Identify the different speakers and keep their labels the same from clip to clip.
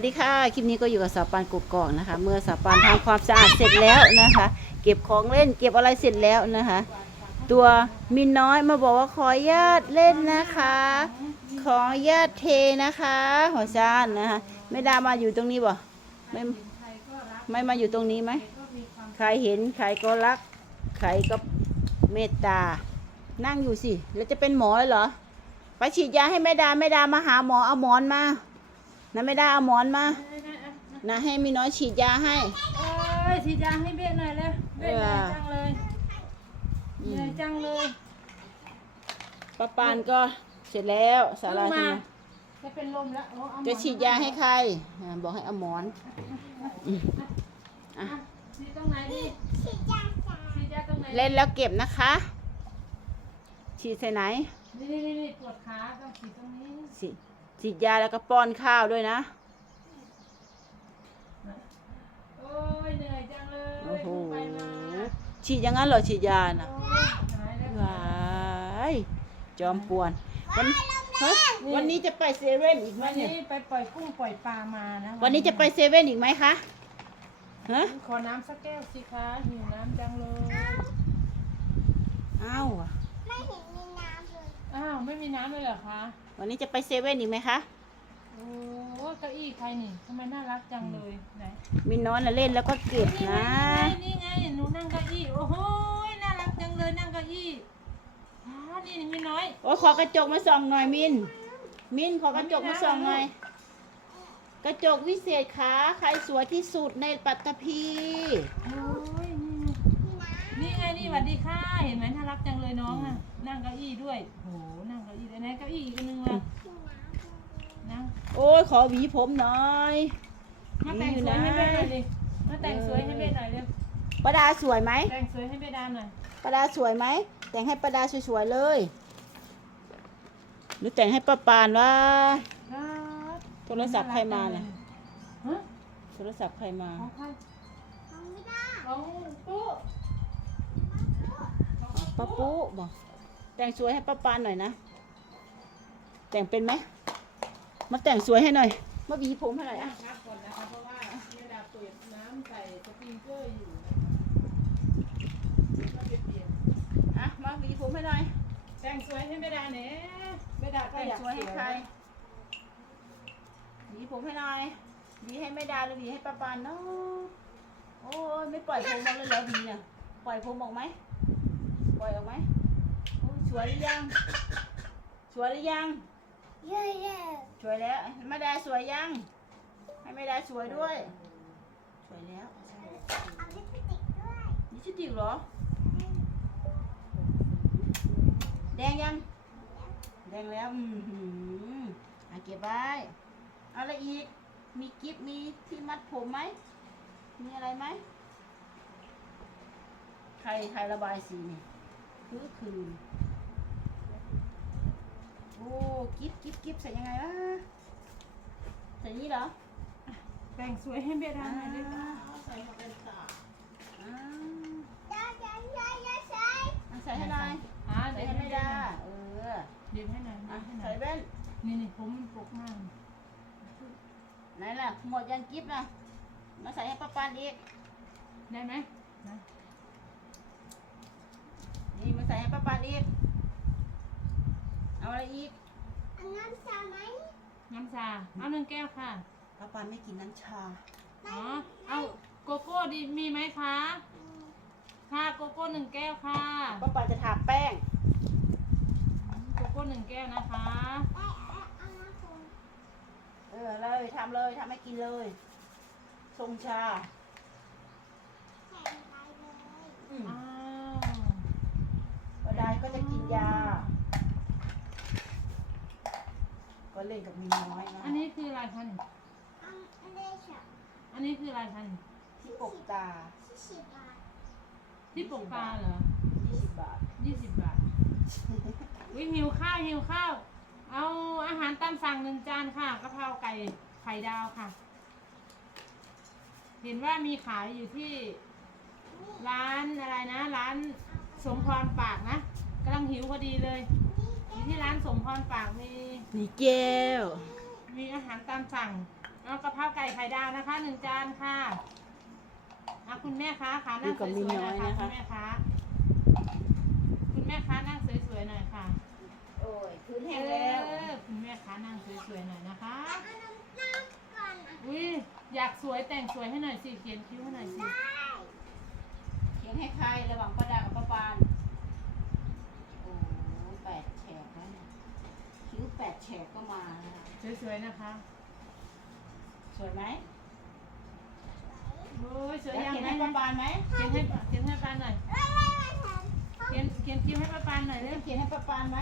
Speaker 1: สวัสดีค่ะ คลิปนี้ก็อยู่กับสาวปานกุกกอกนะคะ เมื่อสาวปานทำความสะอาดเสร็จแล้วนะคะ เก็บของเล่นเก็บอะไรเสร็จแล้วนะคะ ตัวมินน้อยมาบอกว่าขอญาตเล่นนะคะ ขอญาตเทนะคะหัวซานนะคะไม่ด้มาอยู่ตรงนี้บ่ไม่ไม่มาอยู่ตรงนี้ไหมใครเห็นใครก็รักใครก็เมตตา นั่งอยู่สิแล้วจะเป็นหมอเหรอไปฉีดยาให้แม่ดาแม่ดามาหาหมอเอาหมอนมา นะแม่ดาเอาหมอนมา นะให้มีน้อยฉีดยาให้
Speaker 2: โอ้ยฉีดยาให้เบี้ยหน่อยเลยเบี้ยเหนื่อยจังเลยเหนื่อยจังเลย
Speaker 1: ป้าปานก็เสร็จแล้วสารา
Speaker 2: เพิ่ง
Speaker 1: ใช่
Speaker 2: มา
Speaker 1: ไหม
Speaker 2: จะเป็นลมแล้วโอ้เอาหมอน
Speaker 1: จะฉีดยาให้ใครอ่าบอกให้เอาหมอนอืมอะ
Speaker 2: อะฉีดตรงไหนดีฉีดยาฉีดยาตรงไหน
Speaker 1: เล่นแล้วเก็บนะคะ ฉีดใส่ไหน
Speaker 2: นี่นี่นี่นี่ปวดขาต้องฉีดตรงนี้
Speaker 1: ฉีด ฉีดยาแล้วก็ป้อนข้าวด้วยนะ
Speaker 2: โอ้ยเหนื่อยจังเลย
Speaker 1: โอ้โห
Speaker 2: เพิ่งไปมา
Speaker 1: ฉีดอย่างนั้นเหรอฉีดยาน่ะ
Speaker 2: โอ้ยหายแล้ว
Speaker 1: ว้ายจอมปวนวันเฮ้ยวันนี้จะไปเซเว่นอีกไหม
Speaker 2: วัน
Speaker 1: เนี่ย
Speaker 2: นี้ไปปล่อยกุ้งปล่อยปลามานะ
Speaker 1: วันนี้จะไปเซเว่นอีกไหมคะ ฮะ
Speaker 2: ขอน้ำสักแก้วสิคะหิวน้ำจังเลย
Speaker 1: อ้าว
Speaker 3: ไม่เห็นมีน้ำเลย
Speaker 2: อ้าว ไม่มีน้ำเลยเหรอคะ
Speaker 1: วันนี้จะไปเซเว่นอีกไหมคะ
Speaker 2: โอ้เก้าอี้ใครนี่ทำไมน่ารักจังเลยไหน
Speaker 1: มีน้อยนะเล่นแล้วก็เก็บ
Speaker 2: นี่ไง
Speaker 1: นะ
Speaker 2: นี่ไงหนูนั่งเก้าอี้โอ้โหน่ารักจังเลยนั่งเก้าอี้อ้านี่มีน้อย
Speaker 1: โอ้ยขอกระจกมาส่องหน่อยมิน มินขอกระจกมาส่องหน่อย กระจกวิเศษขาใครสวยที่สุดในปัตตภี
Speaker 2: โอ้ยนี่นี่ไงนี่ สวัสดีค่ะเห็นไหมน่ารักจังเลยน้องอะนั่งเก้าอี้ด้วยโอ้โหนั่งเก้าอี้ไหนเก้าอี้อีกอันนึงล่ะนั่ง
Speaker 1: โอ้ยขอหวีผมหน่อย
Speaker 2: มาแต่งสวยให้แม่หน่อยดิมาแต่งสวยให้แม่หน่อยเร็ว
Speaker 1: ประดาสวยไหม
Speaker 2: แต่งสวยให้แม่ดาหน่อย
Speaker 1: ประดาสวยไหมแต่งให้ประดาสวยๆเลยหรือแต่งให้ป้าปานว่า
Speaker 2: ครับ
Speaker 1: โทรศัพท์ใครมาเนี่ย
Speaker 2: ฮะ
Speaker 1: โทรศัพท์ใครมา
Speaker 2: ของใคร
Speaker 3: ทำไม่ได้
Speaker 2: ของปุ๊
Speaker 1: ป้าปุ๊บอกแต่งสวยให้ป้าปานหน่อยนะ แต่งเป็นไหม มาแต่งสวยให้หน่อย มาหวีผมให้หน่อยอะ
Speaker 2: พักก่อนนะคะเพราะว่าแม่ดาเปิดน้ำใส่สปริงเกอร์อยู่ก็เปลี่ยน
Speaker 1: อะมาหวีผมให้หน่อย
Speaker 2: แต่งสวยให้แม่ดาเนี่ยแม่ดาก็
Speaker 1: แต่ง
Speaker 2: อยาก
Speaker 1: สวยให้ใครหวีผมให้หน่อยหวีให้แม่ดาหรือหวีให้ป้าปานเนาะโอ้ยไม่ปล่อยผมออกเลยเหรอหวีเนี่ยปล่อยผมออกไหม ปล่อยออกไหมโอ้ยสวยหรือยัง สวยหรือยัง
Speaker 3: เยอะแยะ
Speaker 1: สวยแล้วแม่ดาสวยยัง ให้แม่ดาสวยด้วย สวยแล้ว
Speaker 3: เอาลิปสติกด้วย
Speaker 1: นี่ชุดติวเหรอ แดงยัง แดงแล้ว อืมหืมอะเก็บไว้เอาอะไรอีก มีกิฟมีที่มัดผมไหม มีอะไรไหม ใครใครระบายสีนี่ คือคืน โอ้กิฟกิฟกิฟใส่ยังไงวะใส่นี่เหรอ
Speaker 2: แต่งสวยให้แม่ดา
Speaker 1: อ่า
Speaker 2: หน่อยด้วยค่ะ
Speaker 1: ใส่มาเป็นตาอ่า
Speaker 3: ยายายายาใส่
Speaker 1: อะใส่ให้หน่อย
Speaker 2: อ่า
Speaker 1: ใส่
Speaker 2: เดี๋ยว
Speaker 1: ให้
Speaker 2: ให้
Speaker 1: ไม่
Speaker 2: แม่
Speaker 1: ได้
Speaker 2: ดา
Speaker 1: เออ
Speaker 2: เดี๋ยวให้หน่อย
Speaker 1: อะ
Speaker 2: เดี๋ยวให้หน่
Speaker 1: ใส่
Speaker 2: อย
Speaker 1: แว่น
Speaker 2: นี่นี่ผมมันปกมาก
Speaker 1: ไหนล่ะหมดยังกิฟต์นะมาใส่ให้ป้าปานอีก
Speaker 2: ได้ไหมนะ
Speaker 1: นี่มา ใส่ให้ป้าปานอีก เอาอะไรอีก
Speaker 3: อันน้ำชาไหม
Speaker 2: น้ำชาเอาหนึ่งแก้วค่ะ
Speaker 1: ป้าปานไม่กินน้ำชา
Speaker 2: อ๋อ เอาโกโก้ดีมีไหมคะค่ะโกโก้หนึ่งแก้วค่ะ
Speaker 1: ป้าปานจะทาแป้ง
Speaker 2: โกโก้หนึ่งแก้วนะคะ
Speaker 3: ได้เอาเอาน้ำคน
Speaker 1: เออเลยทำเลยทำให้กินเลยชงชา
Speaker 3: แข่งไปเลย
Speaker 1: อืม
Speaker 2: อ้าว
Speaker 1: ก็ได้ก็จะกินยา ก็เล่นกับมีน้อยนะ
Speaker 2: อันนี้คืออะไรคะนี่
Speaker 3: อันอันเดชอะ
Speaker 2: อันนี้คืออะไรคะนี่
Speaker 1: ที่ปกตา
Speaker 3: ที่สิบบาท
Speaker 2: ที่ปกปลาเหรอ
Speaker 1: 20 บาท
Speaker 2: ยี่สิบบาทวิหิวข้าวหิวข้าว เอาอาหารตามสั่งหนึ่งจานค่ะกะเพราไก่ไข่ดาวค่ะ เห็นว่ามีขายอยู่ที่ ร้านอะไรนะ ร้าน สมพรปากนะกำลังหิวพอดีเลยอยู่ที่ร้านสมพรปากมี
Speaker 1: นี่แก้ว
Speaker 2: มีอาหารตามสั่งเอากะเพราไก่ไข่ดาวนะคะหนึ่งจานค่ะเอาคุณแม่ค้าขานั่งสวยๆหน่อยค่ะคุณแม่ค้าคุณแม่ค้านั่งสวยๆหน่อยค่ะ
Speaker 1: โอ้ยคืน
Speaker 2: เอ
Speaker 1: แห้งแล้ว
Speaker 2: อคุณแม่ค้านั่งสวยๆหน่อยนะคะ
Speaker 3: เอาน้ำน้ำก่อนนะ
Speaker 2: อุ้ยอยากสวยแต่งสวยให้หน่อยสิเขียนคิ้วให้หน่อยสิ
Speaker 3: ได้
Speaker 1: เขียน ให้ใครระหว่างป้าดากับป้าปาน โอ้แปดแฉกแล้วเนี่ยคิ้วแปดแฉกก็มานะคะ
Speaker 2: สวยๆนะคะ
Speaker 1: สวยไหม
Speaker 2: โอ้ยสวย
Speaker 1: แล้ว
Speaker 2: ยัง
Speaker 1: เขียน
Speaker 2: ไง
Speaker 1: ให้ป้าปานไหม
Speaker 2: เขียนให้เขียนให้ปานหน่อย
Speaker 3: เอ้ยไม่ไม่แทน
Speaker 2: เขียนเขียนคิ้วให้ป้าปานหน่อยเร็ว
Speaker 1: เขียนให้ป้าปานไหม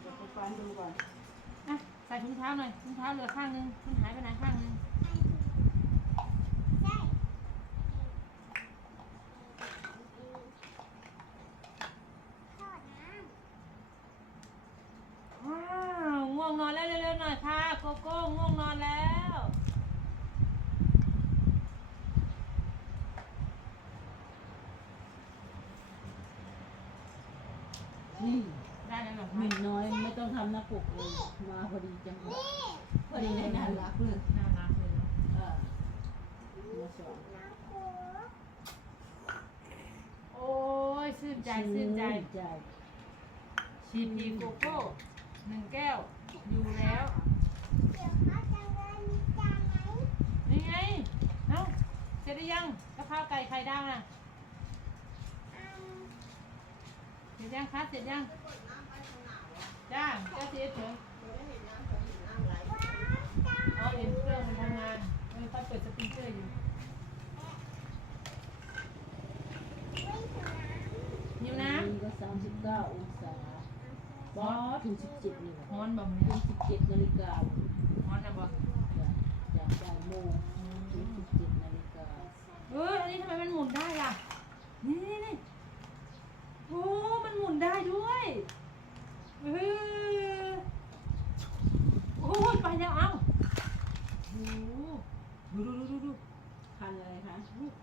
Speaker 1: เดี๋ยวป้าปานดูก่อน
Speaker 2: อะใส่ ถุงเท้าหน่อยถุงเท้าเหลือข้างนึงมันหายไปไหนข้างนึง
Speaker 3: ได้ทอดน้ำ
Speaker 2: ว้าวง่วงนอนแล้วเร็วๆหน่อยค่ะโกโก้ง่วงนอนแล้ว
Speaker 1: นี่
Speaker 2: แล้วเหรอ
Speaker 1: ห
Speaker 2: คะ
Speaker 1: มิ่นน้อยไม่ต้องทำหน้าปกเลยมาพอดีจังหวะ
Speaker 3: นี่
Speaker 1: พอดีเลยน่ารักเลย
Speaker 2: น่ารักเลยเนาะ
Speaker 1: เออมาสอน
Speaker 3: น้ำโค้ก
Speaker 2: โอ้ยชื่นใจชื่นใจ
Speaker 1: ใจ
Speaker 2: ชีพีโกโก้หนึ่งแก้ว อยู่แล้ว
Speaker 3: เดี๋ยวเขาจะเดินมีจานไหม
Speaker 2: นี่ไง เอ้า เสร็จหรือยังกะเพราไก่ไข่ดาวน่ะ
Speaker 3: อืม
Speaker 2: เสร็จยังคะเสร็จยัง จ้าเจ้าเสียเถอะ
Speaker 3: ว้าวจ้า
Speaker 2: อ๋อเห็นเครื่องมันทำงานเออเขาเปิดสปริงเกอร์อยู่
Speaker 3: ไม่ถึงน้ำ
Speaker 2: หิวน้
Speaker 1: นี่ก็สามสิบเก้าองศาบอสถึงสิบเจ็ดนี่แหละำ
Speaker 2: ฮ้อนบ่ม
Speaker 1: ถึ
Speaker 2: เนี่ย
Speaker 1: งสิบเจ็ดนาฬิกา
Speaker 2: ฮ้อนนะบ่
Speaker 1: จากจากบ่ายโมงถึงสิบเจ็ดนาฬิกา
Speaker 2: เอออันนี้ทำไมมันหมุนได้ล่ะ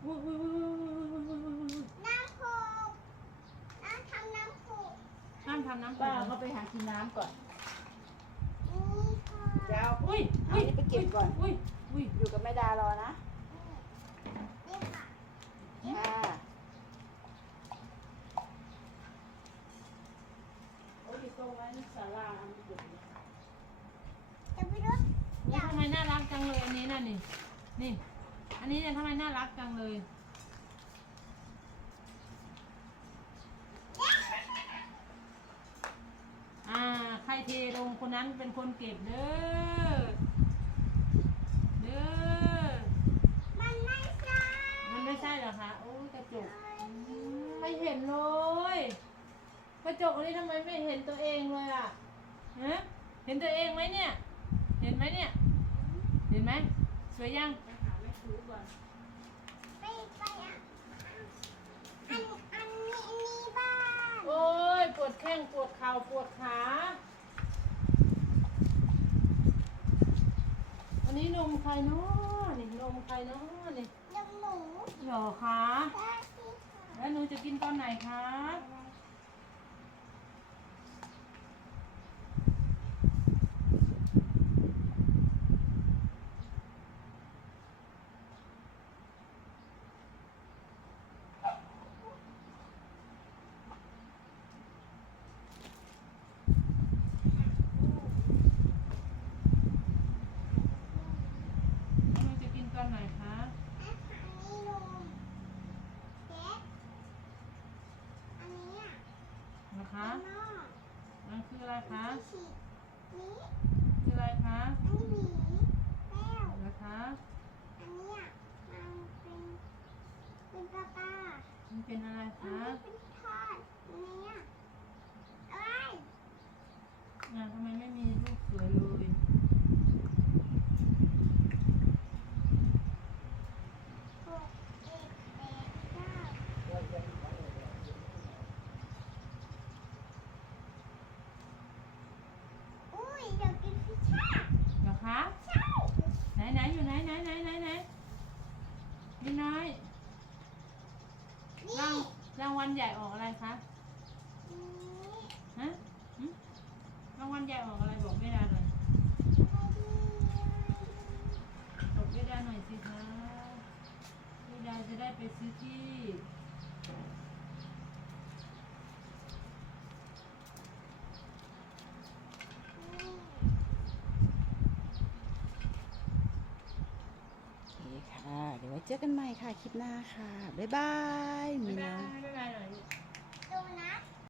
Speaker 2: น้ำ
Speaker 3: โค้กน้ำทำน้ำโค้ก
Speaker 2: ห้ามทำน้ำ
Speaker 1: ป้า
Speaker 2: เปล่า
Speaker 1: เขาไปหากินน้ำก่อน
Speaker 3: นี่ค่ะ
Speaker 1: จะเอา
Speaker 2: อุ้ย
Speaker 1: เอา
Speaker 2: อุ้ย
Speaker 1: นี่ไปเก็บก่อน
Speaker 2: อุ้ยอุ้ย
Speaker 1: อยู่กับแม่ดารอนะ
Speaker 3: นี่ค่ะ
Speaker 1: ค่ะโอ้ยอยู่ตรงนั้นศาลาอันเดียวเนี่ย
Speaker 3: จะไปรถ
Speaker 2: นี่ทำไมน่ารักจังเลยอันนี้น่ะนี่ นี่อั นนี้เนี่ยทำไมน่ารักจังเลย อ่า ใครเทลงคนนั้นเป็นคนเก็บเด้อ เด้อ
Speaker 3: มันไม่ใช่
Speaker 2: มันไม่ใช่เหรอคะ โอ้ยกระจกไม่เห็นเลย กระจกนนี้ทำไมไม่เห็นตัวเองเลยอะฮะเห็นตัวเองไหมเนี่ย เห็นไหมเนี่ย เห็นไหม สวยยัง
Speaker 1: ก่อน
Speaker 3: ไปไปอะอันอันนี้อันนี้บ้าน
Speaker 2: โอ้ย ปวดแข้งปวดเข่าปวดขา อันนี้นมใครเนาะนี่นมใครเนาะนี่
Speaker 3: นมหมู
Speaker 2: เหรอคะ
Speaker 3: ได้ที่ค่ะ
Speaker 2: แล้วหนูจะกินตอนไหนคะ คะ
Speaker 3: มัน
Speaker 2: คื
Speaker 3: อ
Speaker 2: อะไรคะคืออะไรคะ
Speaker 3: นะ
Speaker 2: คะ
Speaker 3: มันเป็น
Speaker 2: อะไรคะ
Speaker 3: เนี่ยอะไร
Speaker 2: อ่าทำไม ไห
Speaker 3: น
Speaker 2: ไหนไหนไหนนิดน้อยรางรางวัลใหญ่ออกอะไรคะฮะรางวัลใหญ่ออกอะไรบอกเม่ได้เลยบอกเม่ได้หน่อยสิคะเม่ได้จะได้ไปซื้อที่
Speaker 1: จอกันใหม่ค่ะคลิปหน้าค่ะ บ๊ายบายมีนะ
Speaker 2: บ๊ายบาย